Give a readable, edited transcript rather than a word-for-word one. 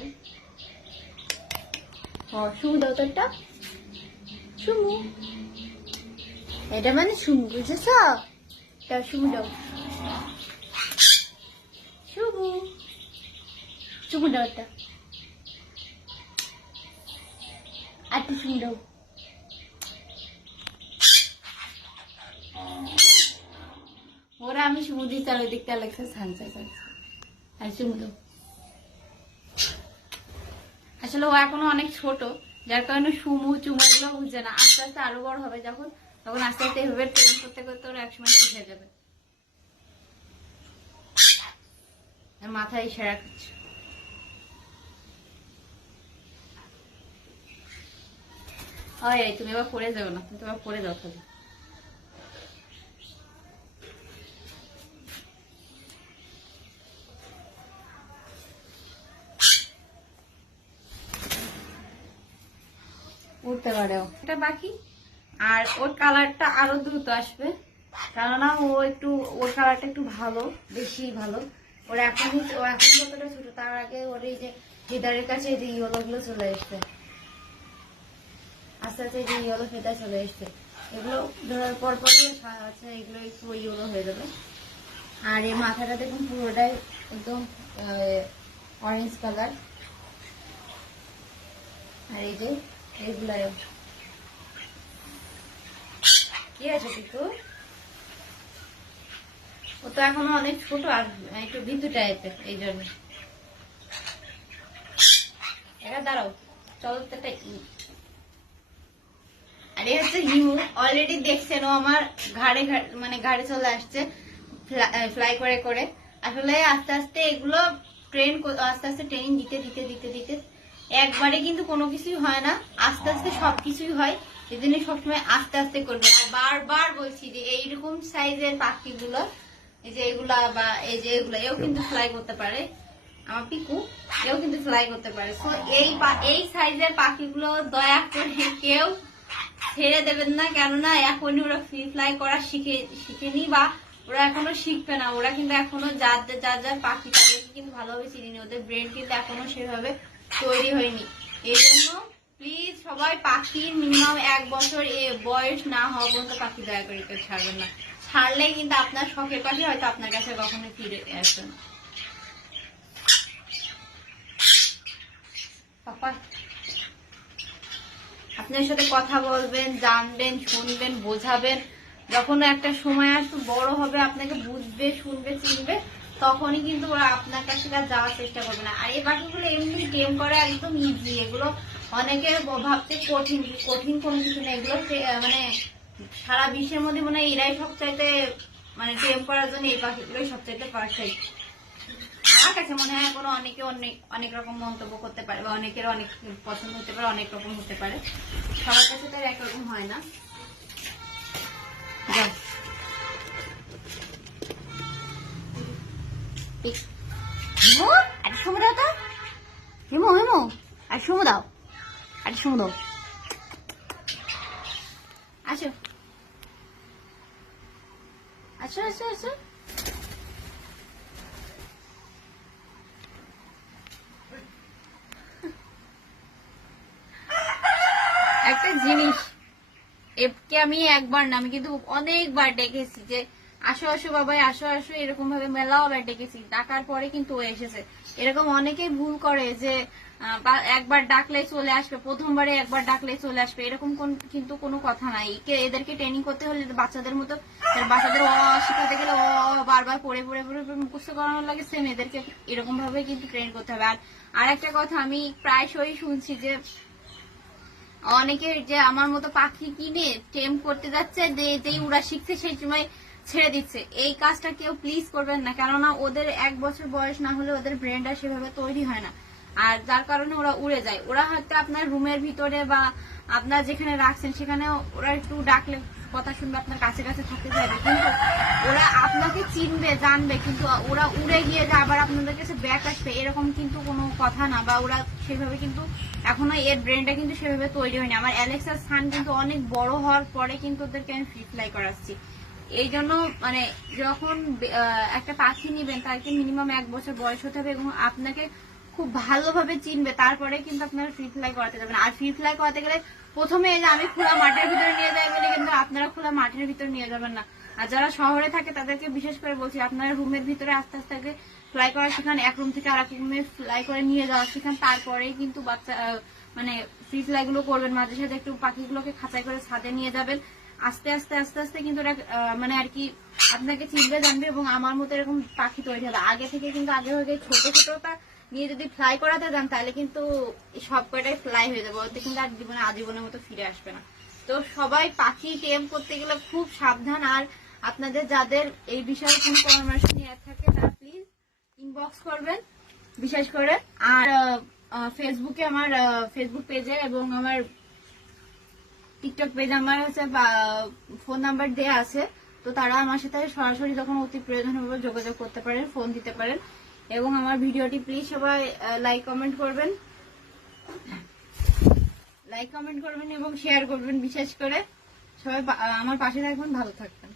দাও। শুমু দাও তো একটা শুমু, এটা মানে শুমু, বুঝেছ? দাও শুমু দাও, শুমু, শুমু দাও একটা, আরেকটু শুমু দাও। ওরা আমি শুমু দিয়ে চালো দেখতে লাগছে ছানছে আর শুমু দাও। আসলে ও এখনো অনেক ছোট, যার কারণে সুমু চুমু এগুলো বুঝছে না। আস্তে আস্তে আরো বড় হবে যখন, তখন আস্তে আস্তে এভাবে ট্রেন করতে করতে ওরা একসময় শিখে যাবে। মাথায় ইশারা করছে। ওই তুমি এবার পড়ে যাও না, তুমি তো এবার পড়ে যাও খালি। উঠতে পারে এটা বাকি। আর ওর কালারটা আরো দ্রুত আসবে, কেননা ও একটু, ওর কালারটা একটু ভালো, বেশি ভালো। ওর এখন যতটা ছোট, তার আগে ওর এই যে ফেদারের কাছে এই যে ইয়েলো গুলো চলে আসবে, আস্তে আস্তে যে ইয়েলো ফেদার চলে আসছে, এগুলো ধরার পর পরই আছে, এগুলো একটু ইয়েলো হয়ে যাবে। আর এই মাথাটা দেখুন পুরোটাই একদম অরেঞ্জ কালার। আর এই যে এইগুলো কি আছে কিন্তু, ও তো এখনো অনেক ছোট আর একটু বিদ্যু টাইপের, এই জন্য। এটা দাঁড়াও, চলো তো একটা আর এই হচ্ছে হিমু। অলরেডি দেখছেন ও আমার ঘাড়ে মানে ঘাড়ে চলে আসছে ফ্লাই করে করে। আসলে আস্তে আস্তে এগুলো আস্তে আস্তে ট্রেনিং দিতে দিতে দিতে দিতে একবারে কিন্তু কোনো কিছুই হয় না, আস্তে আস্তে সবকিছুই হয়। এই জন্য সবসময় আস্তে আস্তে করবে। আর বারবার বলছি যে এইরকম সাইজের পাখিগুলো, এই যে এগুলা বা এই যে এগুলো, এও কিন্তু ফ্লাই করতে পারে। আমার পিকু এও কিন্তু ফ্লাই করতে পারে। তো এই সাইজের পাখিগুলো দয়া করে কেউ ছেড়ে দেবেন না, কেননা এখনই ওরা ফ্লাই করা শিখেনি বা ওরা এখনো শিখবে না। ওরা কিন্তু এখনো যার পাখি তাদেরকে কিন্তু ভালোভাবে চিনি, ওদের ব্রেন কিন্তু এখনো সেভাবে তৈরি হয়নি। এই জন্য প্লিজ সবাই পাখির মিনিমাম 1 বছর বয়স না হওয়া পর্যন্ত পাখি দয়া করে কেউ ছাড়বেন না। ছাড়লে কিন্তু আপনার শখের পাখি হয়তো আপনার কাছে কখনো ফিরে আসবে না। আপনার সাথে কথা বলবেন, জানবেন, শুনবেন, বোঝাবেন। যখন একটা সময় একটু বড় হবে, আপনাকে বুঝবে, শুনবে, চিনবে, তখনই কিন্তু ওরা আপনার কাছে যাওয়ার চেষ্টা করবে না। আর এই পাখিগুলো এমনি গেম করা একদম ইজি। এগুলো অনেকে ভাবতে কঠিন, কঠিন কোনো কিছু নেই। এগুলো মানে সারা বিশ্বের মধ্যে মনে হয় এরাই সবচাইতে, মানে গেম করার জন্য এই পাখিগুলোই সবচাইতে পারফেক্ট। আমার কাছে মনে হয় কোনো অনেকে অনেক রকম মন্তব্য করতে পারে, বা অনেকের অনেক পছন্দ হতে পারে, অনেক রকম হতে পারে, সবার কাছে তো একরকম হয় না। হিমু আর শুমু দাও তো, হিমু আর শুমু দাও, আর শুমু দাও, আসো আসো আসো আসো। একটা জিনিস, একে আমি একবার না, আমি কিন্তু অনেকবার ডেকেছি যে আসো আসো বাবাই, আসো আসো, এরকম ভাবে মেলাবার ডেকেছি। ডাকার পরে কিন্তু ও এসেছে। এরকম অনেকেই ভুল করে যে একবার ডাকলে চলে আসবে, প্রথমবারে একবার ডাকলে চলে আসবে, এরকম কিন্তু কোনো কথা নাই। এদেরকে ট্রেনিং করতে হলে বাচ্চাদের মতো, বাচ্চাদের শিখাতে গেলে বারবার পড়ে পড়ে পড়ে মুখস্থ করানোর লাগে, সেম এদেরকে এরকম ভাবে কিন্তু ট্রেন করতে হবে। আর একটা কথা আমি প্রায়শই শুনছি যে অনেকের যে আমার মতো পাখি কিনে টেম করতে যাচ্ছে, যেই ওরা শিখছে সেই সময় ছেড়ে দিচ্ছে। এই কাজটা কেউ প্লিজ করবেন না, কেননা ওদের 1 বছর বয়স না হলে ওদের ব্রেনটা সেভাবে তৈরি হয় না। আর যার কারণে ওরা উড়ে যায়। ওরা হয়তো আপনার রুমের ভিতরে বা আপনার যেখানে রাখছেন সেখানে ওরা একটু ডাকলে কথা শুনবে, আপনার কাছে কাছে থাকতে চাইবে, কিন্তু ওরা আপনাকে চিনবে, জানবে, কিন্তু ওরা উড়ে গিয়ে যে আবার আপনাদের কাছে ব্যাক আসবে এরকম কিন্তু কোনো কথা না। বা ওরা সেভাবে কিন্তু এখনো এর ব্রেনটা কিন্তু সেভাবে তৈরি হয়নি। আমার অ্যালেক্সার সান কিন্তু অনেক বড় হওয়ার পরে কিন্তু ওদেরকে আমি ফ্রি ফ্লাই করাচ্ছি। এই জন্য মানে যখন একটা পাখি নিবেন তাকে মিনিমাম 1 বছর বয়স হতে হবে, এবং আপনাকে খুব ভালোভাবে চিনবে, তারপরে কিন্তু আপনারা ফ্রি ফ্লাই করাতে যাবেন। আর ফ্রি ফ্লাই করাতে গেলে প্রথমে এই যে আমি খোলা মাঠের ভিতরে নিয়ে যাই বলে কিন্তু আপনারা খোলা মাঠের ভিতরে নিয়ে যাবেন না। আর যারা শহরে থাকে তাদেরকে বিশেষ করে বলছি, আপনারা রুমের ভিতরে আস্তে আস্তে আগে ফ্লাই করা শেখান, এক রুম থেকে আরেক রুমে ফ্লাই করে নিয়ে যাওয়া শেখান, তারপরেই কিন্তু বাচ্চা মানে ফ্রি ফ্লাই গুলো করবেন। মাঝে সাথে একটু পাখিগুলোকে খাঁচাই করে ছাদে নিয়ে যাবেন। আস্তে আস্তে আস্তে আস্তে কিন্তু মানে আর কি আপনাকে চিনবে জানবে, এবং আমার মতো এরকম পাখি তৈরি হবে। আগে থেকে কিন্তু আগে হয়ে ছোট ছোটটা নিয়ে যদি ফ্লাই করাতে যান তাহলে কিন্তু সব কয়টাই ফ্লাই হয়ে যাবে, ওতে কিন্তু আর জীবনে আজীবনের মতো ফিরে আসবে না। তো সবাই পাখি টেম করতে গেলে খুব সাবধান। আর আপনাদের যাদের এই বিষয়ে কোনো পরামর্শ নিয়ে থাকে তারা প্লিজ ইনবক্স করবেন বিশেষ করে। আর ফেসবুকে আমার ফেসবুক পেজে এবং আমার টিকটক পেজে আমার হচ্ছে ফোন নাম্বার দেওয়া আছে, তো তারা আমার সাথে সরাসরি যখন অতি প্রয়োজন হবে যোগাযোগ করতে পারেন, ফোন দিতে পারেন। এবং আমার ভিডিওটি প্লিজ সবাই লাইক কমেন্ট করবেন এবং শেয়ার করবেন। বিশেষ করে সবাই আমার পাশে থাকবেন, ভালো থাকবেন।